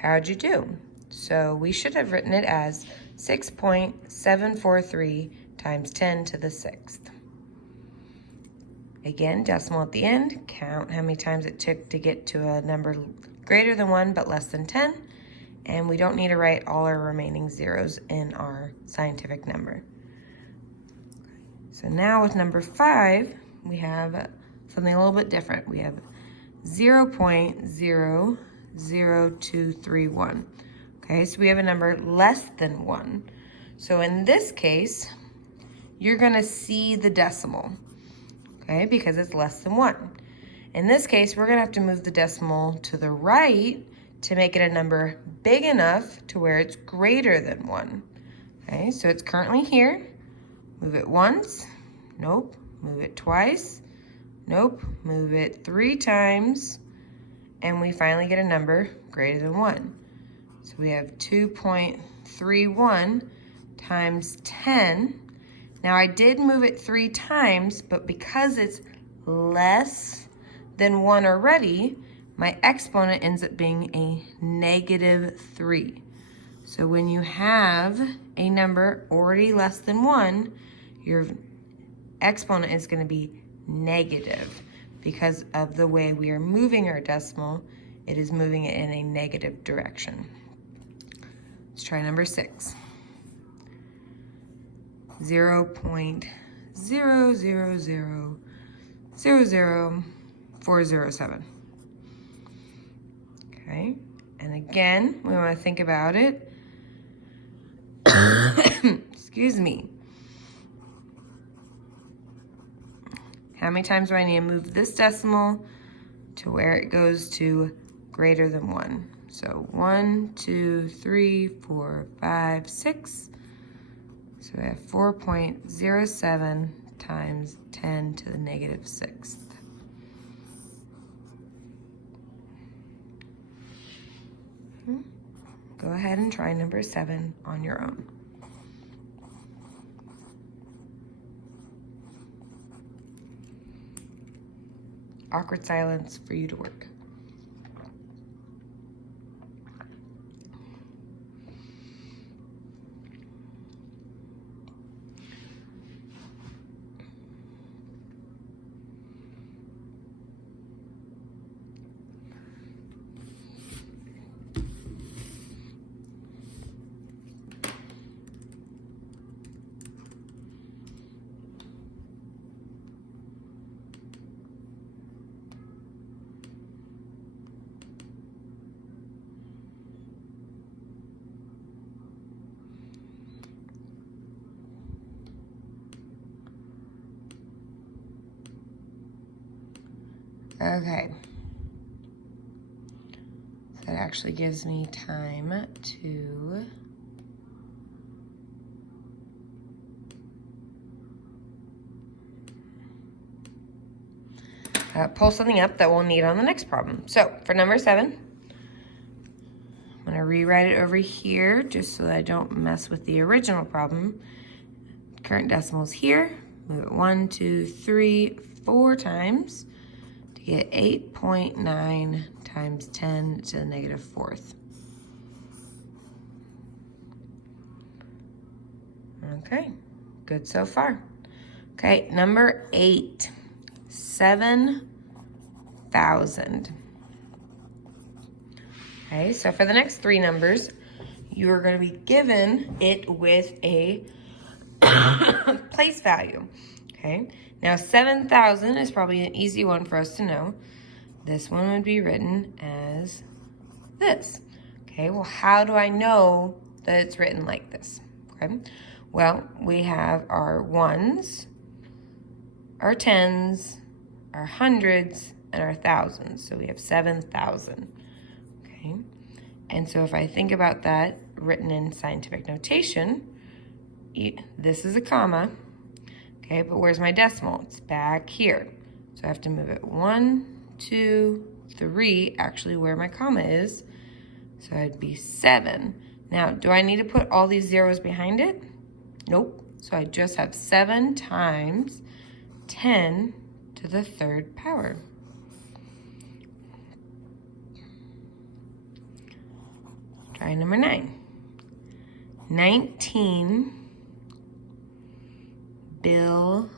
how'd you do? So we should have written it as 6.743 times 10 to the 6th. Again, decimal at the end, count how many times it took to get to a number greater than 1 but less than 10. And we don't need to write all our remaining zeros in our scientific number. So now with number 5, we have something a little bit different. We have 0.00231. Okay, so we have a number less than 1. So in this case, you're going to see the decimal, okay, because it's less than 1. In this case, we're going to have to move the decimal to the right to make it a number big enough to where it's greater than 1. Okay, so it's currently here. Move it once. Nope. Move it twice. Nope. Move it 3 times. And we finally get a number greater than 1. So we have 2.31 times 10. Now I did move it 3 times, but because it's less than 1 already, my exponent ends up being a -3. So when you have a number already less than 1, your exponent is going to be negative. Because of the way we are moving our decimal, it is moving it in a negative direction. Let's try number 6. 0.000000407. Okay, and again, we want to think about it. Excuse me. How many times do I need to move this decimal to where it goes to greater than 1? So 1, 2, 3, 4, 5, 6. So we have 4.07 times 10 to the -6th. Go ahead and try number 7 on your own. Awkward silence for you to work. Okay. So that actually gives me time to pull something up that we'll need on the next problem. So for number 7, I'm going to rewrite it over here just so that I don't mess with the original problem. Current decimal is here. Move it 1, 2, 3, 4 times. To get 8.9 times 10 to the -4th. Okay, good so far. Okay, number 8, 7,000. Okay, so for the next 3 numbers, you are going to be given it with a place value. Okay, now 7,000 is probably an easy one for us to know. This one would be written as this. Okay, well, how do I know that it's written like this? Okay, well, we have our ones, our tens, our hundreds, and our thousands. So we have 7,000. Okay, and so if I think about that written in scientific notation, this is a comma. Okay, but where's my decimal? It's back here. So I have to move it 1, 2, 3, actually where my comma is. So it'd be 7. Now, do I need to put all these zeros behind it? Nope. So I just have 7 times 10 to the 3rd power. Try number 9. 19 billions.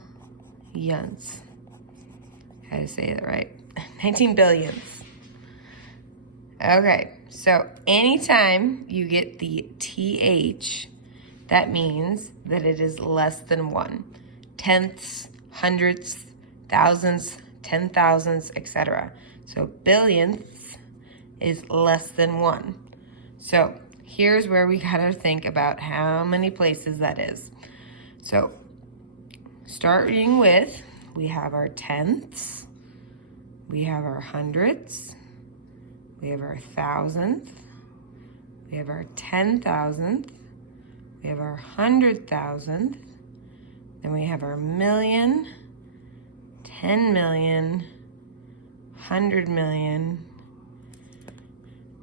How to say that right? 19 billions. Okay, so anytime you get the TH, that means that it is less than 1. Tenths, hundredths, thousands, 10,000s, etc. So billionths is less than 1. So here's where we gotta think about how many places that is. So starting with, we have our tenths, we have our hundredths, we have our thousandth, we have our 10,000th, we have our 100,000th, then we have our million, 10 million, 100 million,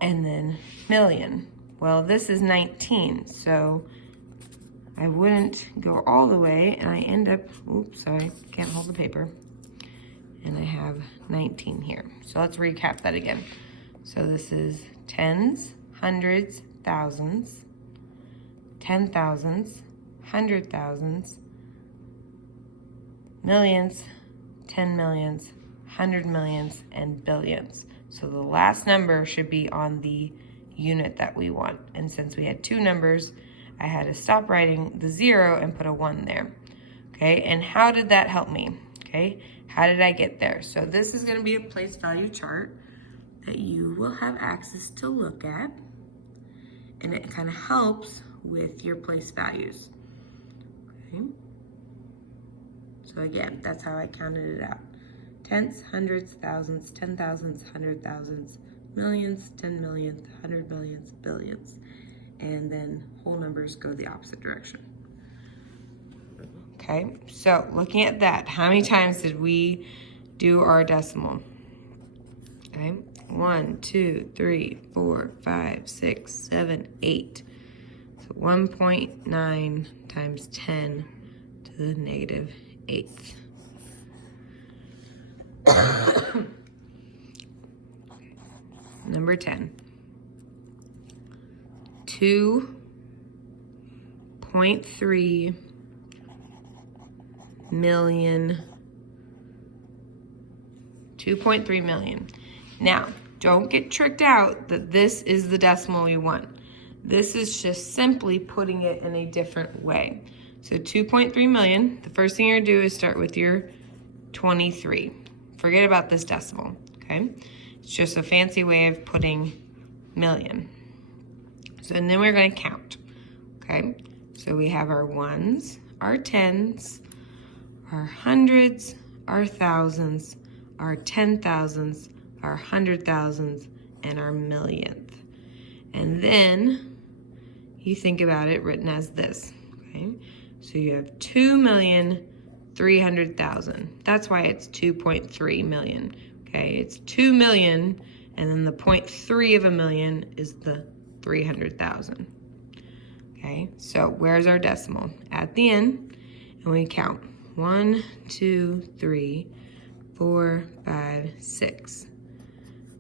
and then million. Well, this is 19, so I wouldn't go all the way, and I end up, oops, sorry, can't hold the paper, and I have 19 here. So let's recap that again. So this is tens, hundreds, thousands, 10,000s, 100,000s, millions, 10 millions, 100 millions, and billions. So the last number should be on the unit that we want. And since we had 2 numbers, I had to stop writing the 0 and put a 1 there. Okay, and how did that help me? Okay, how did I get there? So this is gonna be a place value chart that you will have access to look at, and it kind of helps with your place values. Okay. So again, that's how I counted it out. Tenths, hundreds, thousands, 10,000s, 100,000s, millions, 10 millions, 100 millions, billions. And then whole numbers go the opposite direction. Okay, so looking at that, how many times did we do our decimal? Okay, 1, 2, 3, 4, 5, 6, 7, 8. So 1.9 times 10 to the negative 8th. Number 10. 2.3 million. 2.3 million. Now, don't get tricked out that this is the decimal you want. This is just simply putting it in a different way. So 2.3 million, the first thing you're gonna do is start with your 23. Forget about this decimal, okay? It's just a fancy way of putting million. So, and then we're gonna count, okay? So we have our ones, our tens, our hundreds, our thousands, our 10,000s, our 100,000s, and our millionth. And then you think about it written as this, okay? So you have 2,300,000. That's why it's 2.3 million, okay? It's 2 million, and then the 0.3 of a million is the 300,000. Okay, so where's our decimal? At the end, and we count 1, 2, 3, 4, 5, 6.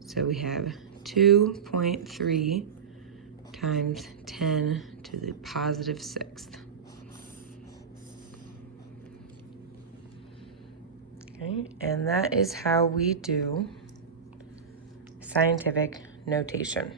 So we have 2.3 times 10 to the positive 6th. Okay, and that is how we do scientific notation.